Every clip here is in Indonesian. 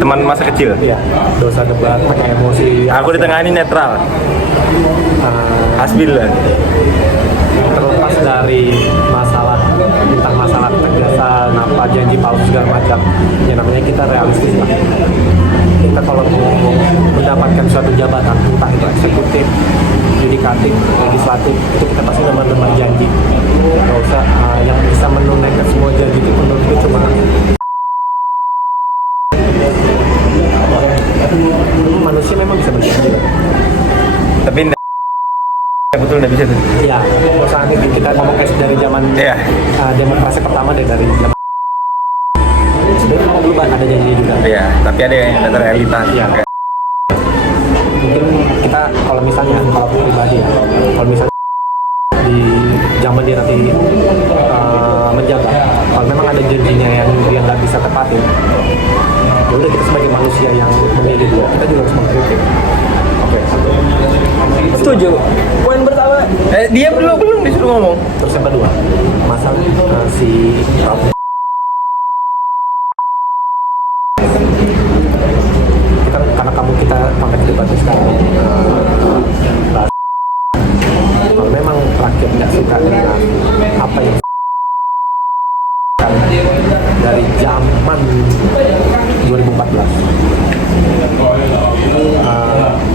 teman masa kecil. Iya, dosa debat pakai emosi. Aku di tengah ini netral. Hasbil lah. Terlepas dari masalah tentang masalah tegasan, apa janji palsu segala macam, ya namanya kita realistis lah. Kita kalau mau mendapatkan suatu jabatan, entah itu eksekutif, yudikatif, legislatif, itu kita pasti memang janji. Gak usah yang bisa menunaikan semua janji itu menurutku cuma manusia memang bisa berjanji. Tapi betul nggak bisa tuh. Iya, usah aneh kita ngomong kayak dari zaman demokrasi pertama deh, dari zaman sebenarnya mau berubah ada janji juga. Iya, tapi ada yang data realitas. Iya. Mungkin kita kalau misalnya kalau pribadi ya, kalau misalnya di zaman dia nanti menjabat, kalau memang ada janjinya yang dia nggak bisa tepatin, ya udah kita sebagai manusia yang memilih dia, kita juga harus mengkritik. Oke. Setuju. Poin pertama. Dia belum disuruh ngomong. Terus yang kedua, masalah si karena kita konteks debatnya sekarang kalau memang rakyat nggak suka dengan apa yang dari zaman 2014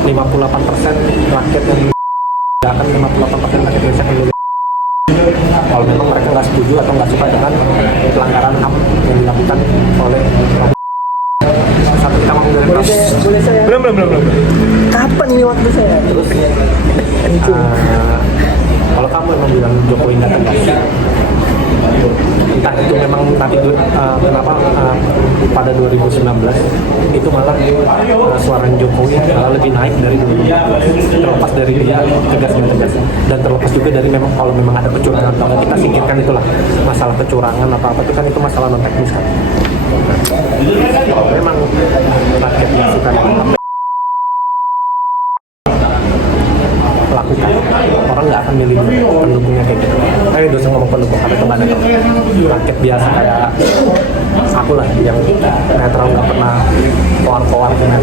58% rakyat yang akan 58% rakyat Indonesia memilih. Kalau memang mereka nggak setuju atau nggak suka dengan pelanggaran HAM yang dilakukan oleh satu kita mau Boleh saya? Belum. Kapan ini waktu saya? terus kalau kamu memang bilang Jokowi nggak tegas, entah itu memang nanti kenapa pada 2019 itu malah suara Jokowi lebih naik dari 2014, terlepas dari dia tegas dan terlepas juga dari memang kalau memang ada kecurangan atau nggak, kita singkirkan itulah masalah kecurangan apa itu kan itu masalah non teknis kan. Kalau memang rakyat yang suka dengan apa lakukan, orang nggak akan milih pendukungnya kayak gitu. Dosa ngomong pendukung apa itu banyak rakyat biasa kayak aku lah yang netral, nggak pernah koar-koar dengan.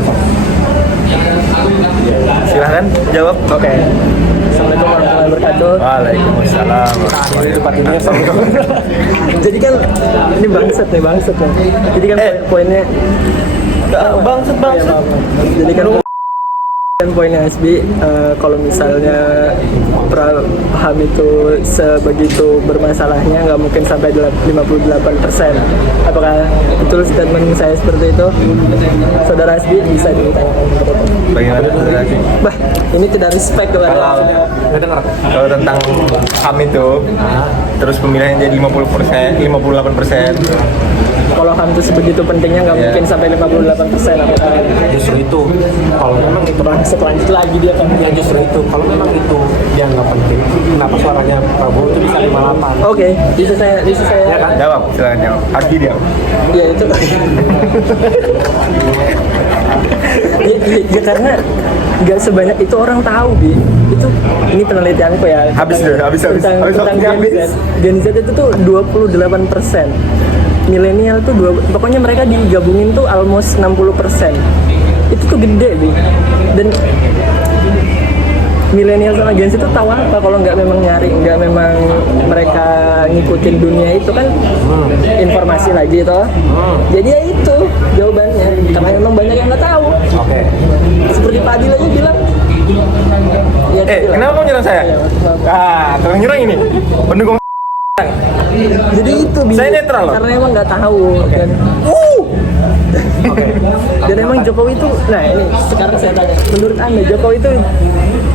Silahkan jawab. Oke. Assalamualaikum warahmatullahi wabarakatuh. Waalaikumsalam. Cepat ini Jadi kan ini bangsat nih. Jadi kan poinnya Bangsat. Jadi kan poinnya SB, kalau misalnya HAM itu sebegitu bermasalahnya nggak mungkin sampai 58%. Apakah betul statement saya seperti itu? Saudara SB bisa ditanyakan kepada itu. Bagaimana saudara? Bah, ini tidak respect kepada Kalau tentang HAM itu, terus pemilihan jadi 58%. kalau HAM itu sebegitu pentingnya nggak mungkin sampai 58%. Apakah justru itu kalau memang itu selanjut lagi dia kan? ya justru itu kalau memang itu dia nggak penting, kenapa suaranya Prabowo itu bisa 58? Oke, bisa saya Ya kan? Jawab, silakan jawab. Haki dia. ya itu ya karena nggak sebanyak itu orang tahu itu ini penelitianku ya Habis. tentang Gen Z itu tuh 28%, milenial tuh pokoknya mereka digabungin tuh almost 60%. Itu tuh gede dan milenial sama Gen Z itu tahu apa kalau nggak memang nyari, nggak memang mereka ngikutin dunia itu kan informasi lagi toh. Jadi ya itu jawabannya, karena memang banyak yang nggak tahu. Oke. Seperti Pak Adil aja bilang. Ya, Kenapa kamu nyerang saya? Tukang nyerang ini. Pendukung. Jadi itu Saya netral loh. karena emang nggak tahu dan dan emang Jokowi itu, nah ini sekarang saya tanya, menurut Anda Jokowi itu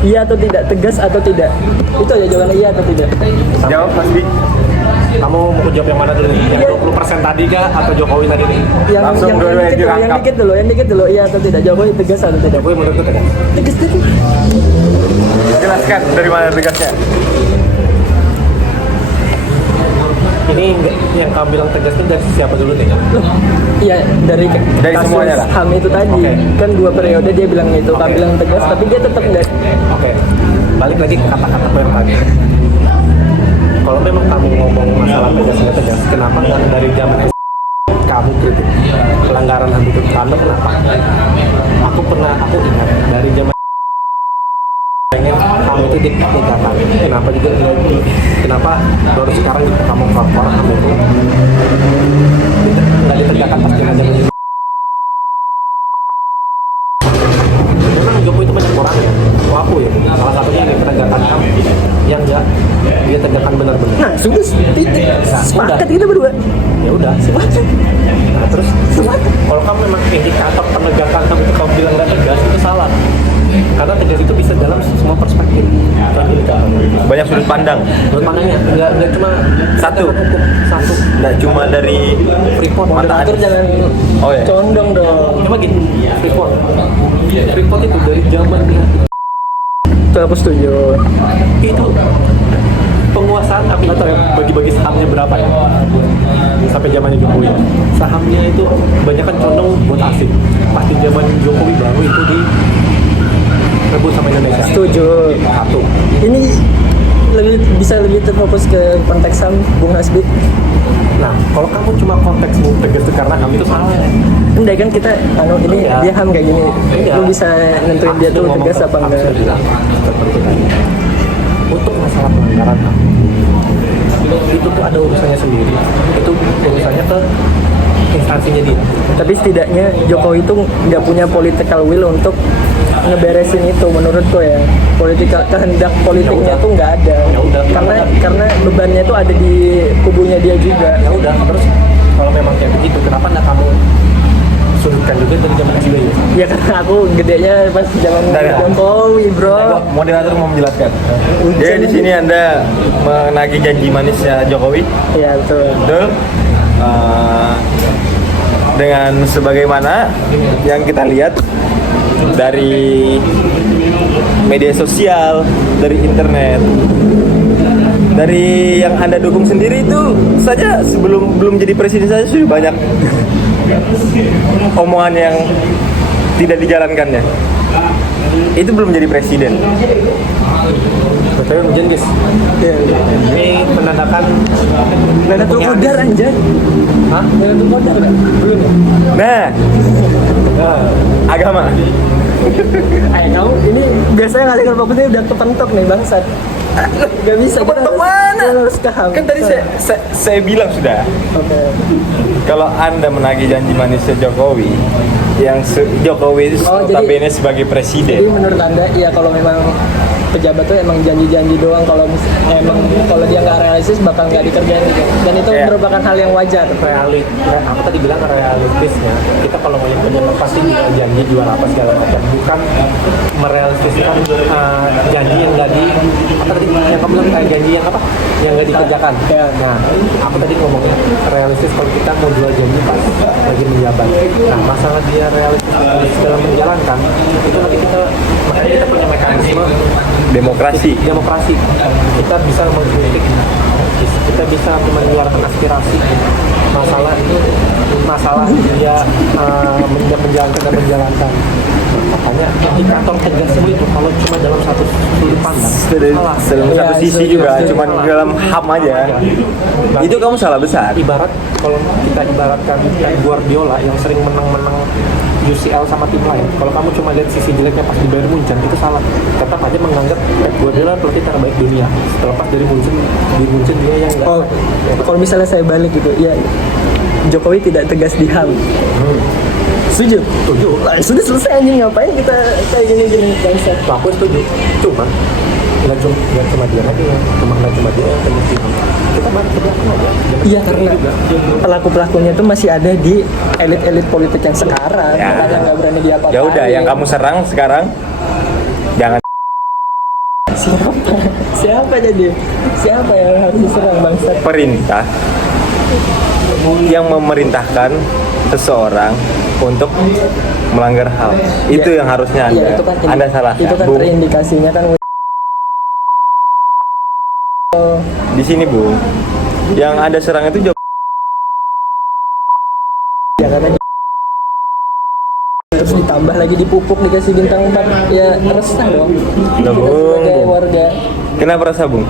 iya atau tidak, tegas atau tidak? Itu aja jawabannya, iya atau tidak. Jawab pasti. Kamu mau jawab yang mana dulu nih? Yang 20% tadi kah atau Jokowi tadi nih? Langsung dua-duanya dirangkap. yang dikit dulu, iya atau tidak? Jokowi tegas atau tidak? Jokowi menurutku tegas. Tegas. Jelaskan dari mana tegasnya. Ini yang kamu bilang tegas itu dari siapa dulu nih? Iya, dari kasus semuanya lah. HAM itu tadi. Oke. Kan 2 periode dia bilang itu, kamu bilang tegas, tapi dia tetap enggak. Oke. Balik lagi ke kata-kata yang tadi. Kalau memang kamu ngomong masalah tegas nggak tegas, kenapa nggak dari zaman kamu kritik pelanggaran HAM itu. Karena kenapa? Aku ingat dari zaman pengen HAM itu ditegakkan. Kenapa baru sekarang kamu keluar HAM itu nggak ditegakkan pas zaman itu? Memang Jokowi itu banyak orang ya. Aku ya, salah satunya yang penegakan HAM yang nggak dia tegakkan benar-benar. Nah, sudah titik. Sepakat kita berdua. Ya udah, sepakat. Nah, terus kalau kamu memang indikator penegakan HAM itu kamu bilang nggak tegas, itu salah. Karena tegas itu bisa dalam semua perspektif. Banyak sudut pandang. Sudut pandangnya nggak cuma Satu. hukum satu. Nggak cuma dari Freeport, Moderator jangan Oh ya. condong dong. cuma gini, Freeport itu dari zaman Itu aku setuju. itu penguasaan, aku nggak tahu ya bagi-bagi sahamnya berapa ya sampai zamannya Jokowi. Sahamnya itu kebanyakan condong buat asing. Pasti zaman Jokowi baru itu di rebut sama Indonesia. Setuju. Satu. Ini bisa lebih terfokus ke konteks HAM, Bung Hasbi. Nah, kalau kamu cuma konteks tegas karena HAM itu salah ya. Enggak kan kita ini Iya. dia HAM kayak gini. Iya. Lu bisa nentuin dia tuh tegas apa enggak. Untuk masalah pelanggaran HAM itu tuh ada urusannya sendiri. Itu urusannya ke instansinya dia. Tapi setidaknya Jokowi itu nggak punya political will untuk ngeberesin itu menurutku ya. Kehendak politiknya tuh nggak ada. Ya udah. Karena bebannya tuh ada di kubunya dia juga. Ya udah, terus kalau memang kayak begitu, kenapa nggak kamu sudutkan juga dari zaman SBY? Ya karena aku gedenya pas zaman Bentar ya. Jokowi, bro. Moderator mau menjelaskan. Jadi di sini Anda menagih janji manisnya Jokowi. Iya betul. Betul. Dengan sebagaimana yang kita lihat dari media sosial, dari internet, dari yang Anda dukung sendiri itu saja belum jadi presiden saja sudah banyak omongan yang tidak dijalankannya. Itu belum jadi presiden. Betul, hujan guys. Ini menandakan Nada terkodar anjir. Hah? Nada terkodar nggak? Belum ya? Nah, Nah, agama. Ayo kamu ini biasanya kali kalau fokusnya udah kepentok nih bangsat. Gak bisa kita Kepentok harus- mana? kita harus paham. Kan tadi saya bilang sudah. Oke. Kalau Anda menagih janji manisnya Jokowi, yang Jokowi itu Oh, notabene sebagai Jadi presiden. menurut anda ya kalau memang pejabat tuh emang janji-janji doang, kalau dia nggak realistis bakal nggak dikerjain gitu. Dan itu Iya. merupakan hal yang wajar. aku tadi bilang realistisnya, kita kalau ngomongin pejabat pasti jual janji, jual apa segala macam, bukan merealistiskan janji yang nggak di apa tadi yang kamu bilang kayak janji yang apa yang nggak dikerjakan. Ya. Nah, aku tadi ngomongin realistis kalau kita mau jual janji pas lagi menjabat. Nah, masalah dia realistis dalam menjalankan itu nanti makanya kita punya mekanisme Demokrasi. demokrasi. Kita bisa mengkritik, kita bisa menyuarakan aspirasi. Masalah dia menjalankan dan menjalankan. Makanya indikator tegasmu itu kalau cuma dalam satu sudut pandang salah. Dalam Iya, satu sisi setuju, juga, setuju. cuma dalam HAM aja. Itu kamu salah besar. Ibarat kalau kita ibaratkan kayak Guardiola yang sering menang-menang UCL sama tim lain. Kalau kamu cuma lihat sisi jeleknya pas di Bayern Munchen, itu salah. Tetap aja menganggap Pep Guardiola pelatih terbaik dunia. Terlepas dari di Munchen dia yang enggak. Oh, kalau misalnya saya balik gitu, ya Jokowi tidak tegas di HAM. Setuju? Setuju. Lah, sudah selesai anjing, ngapain kita kayak gini-gini bangsa. Aku setuju. Cuma nggak cuma dia lagi ya. Nggak cuma dia yang tegas di HAM. Kita balik ke belakang aja. Iya karena pelaku-pelakunya itu masih ada di elit-elit politik yang sekarang, Ya. makanya nggak berani diapa-apain. Ya udah, yang kamu serang sekarang jangan. Siapa jadi? Siapa yang harus diserang bangsa? Perintah yang memerintahkan seseorang untuk melanggar HAM. Itu yang harusnya Iya, itu kan Anda salahkan. itu kan Bung. terindikasinya kan Di sini, Bung. Yang Anda serang itu ya karena terus ditambah lagi dipupuk dikasih bintang 4 ya resah dong. Loh, Kita sebagai Bung. warga Kenapa rasa, Bung?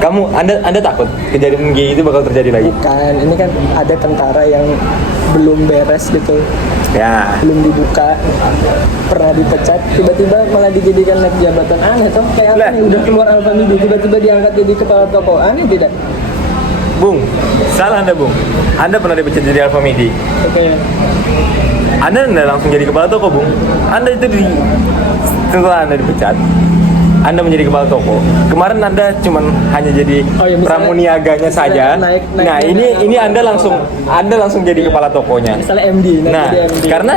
Anda takut kejadian kayak itu bakal terjadi lagi? Bukan, ini kan ada tentara yang belum beres gitu, Ya. belum dibuka, pernah dipecat, tiba-tiba malah dijadikan naik jabatan. Aneh toh, kayak Lah. apa nih, udah keluar Alfamidi tiba-tiba diangkat jadi kepala toko. Aneh tidak? Bung, salah Anda Bung. Anda pernah dipecat jadi Alfamidi. Oke. Anda nggak langsung jadi kepala toko Bung. Anda itu setelah Anda dipecat, Anda menjadi kepala toko. Kemarin Anda cuman hanya jadi Oh, iya, misalnya- pramuniaganya saja. naik- Nah, ini Anda langsung jadi kepala tokonya. Misalnya MD, naik Nah, jadi MD. karena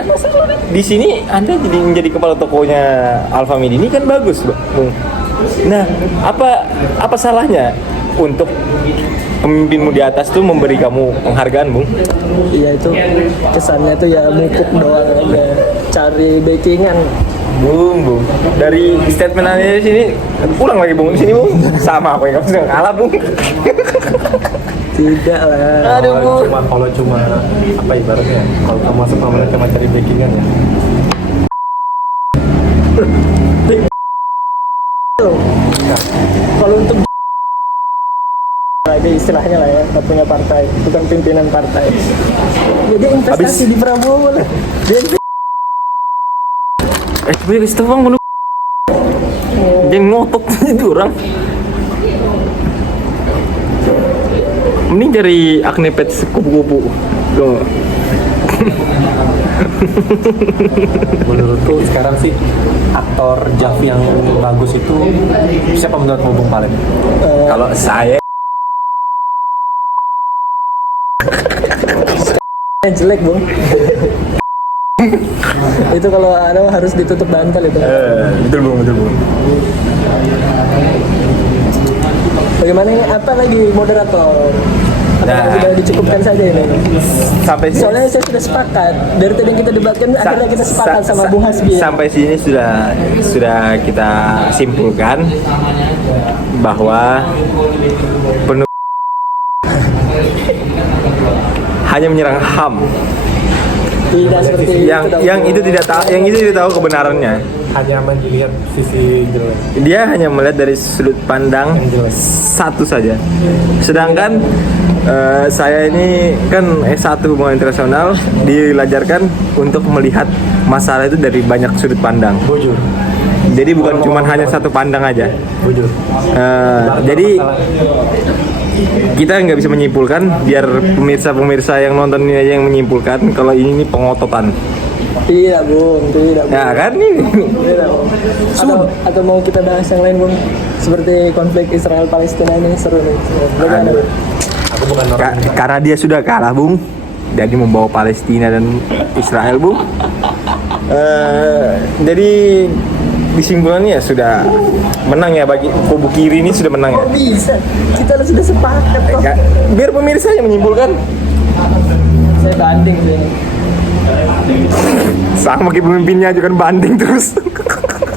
di sini Anda jadi menjadi kepala tokonya Alfamidi ini kan bagus, Bung. Nah, apa salahnya untuk pemimpinmu di atas tuh memberi kamu penghargaan, Bung? Iya, itu kesannya tuh ya mupuk doang aja, cari backingan. Bung. Dari statement Anda di sini, ulang lagi Bung. Di sini Bung, sama apa yang kamu sedang kalah, Bung? Tidak lah. Aduh, Bu. Kalau cuma apa ibaratnya? Kalau kamu masuk pemain cuma cari backingan ya. Kalau untuk lagi istilahnya lah ya, nggak punya partai, bukan pimpinan partai. Jadi investasi Habis- di Prabowo lah. Dia Coba kasih tahu Bang, menurut jangan ngotot itu orang. Mending cari acne pet kupu-kupu. Loh. Menurutku sekarang sih aktor Jav yang bagus itu siapa menurutmu Bung Palen? Kalau saya jelek bung. Itu kalau ada harus ditutup bantal itu. betul Bung. Bagaimana ini? Apa lagi moderator? Apakah Nah. sudah dicukupkan saja ini? Sampai Soalnya saya sudah sepakat. Dari tadi yang kita debatkan, akhirnya kita sepakat sama Bung Hasbi. Sampai sini sudah kita simpulkan bahwa penuh hanya menyerang HAM Tidak seperti yang itu tidak tahu kebenarannya. Hanya melihat sisi jelek. Dia hanya melihat dari sudut pandang satu saja. Sedangkan saya ini kan S1 hubungan internasional, diajarkan untuk melihat masalah itu dari banyak sudut pandang. Bujur. Jadi bukan cuma hanya satu pandang aja. Bujur. Jadi kita nggak bisa menyimpulkan, biar pemirsa yang nonton ini aja yang menyimpulkan kalau ini pengototan. Tidak bung, tidak bung. Ya kan ini. Tidak, Bung. Atau mau kita bahas yang lain bung, seperti konflik Israel Palestina ini seru nih. Bagaimana? Bung? Aku bukan orang Karena dia sudah kalah Bung, jadi membawa Palestina dan Israel Bung. Jadi kesimpulannya ya sudah menang ya, bagi kubu kiri ini sudah menang ya. Kok bisa? Kita sudah sepakat kok. Biar pemirsa yang menyimpulkan. Saya banding sih. Sama kayak pemimpinnya aja kan banding terus.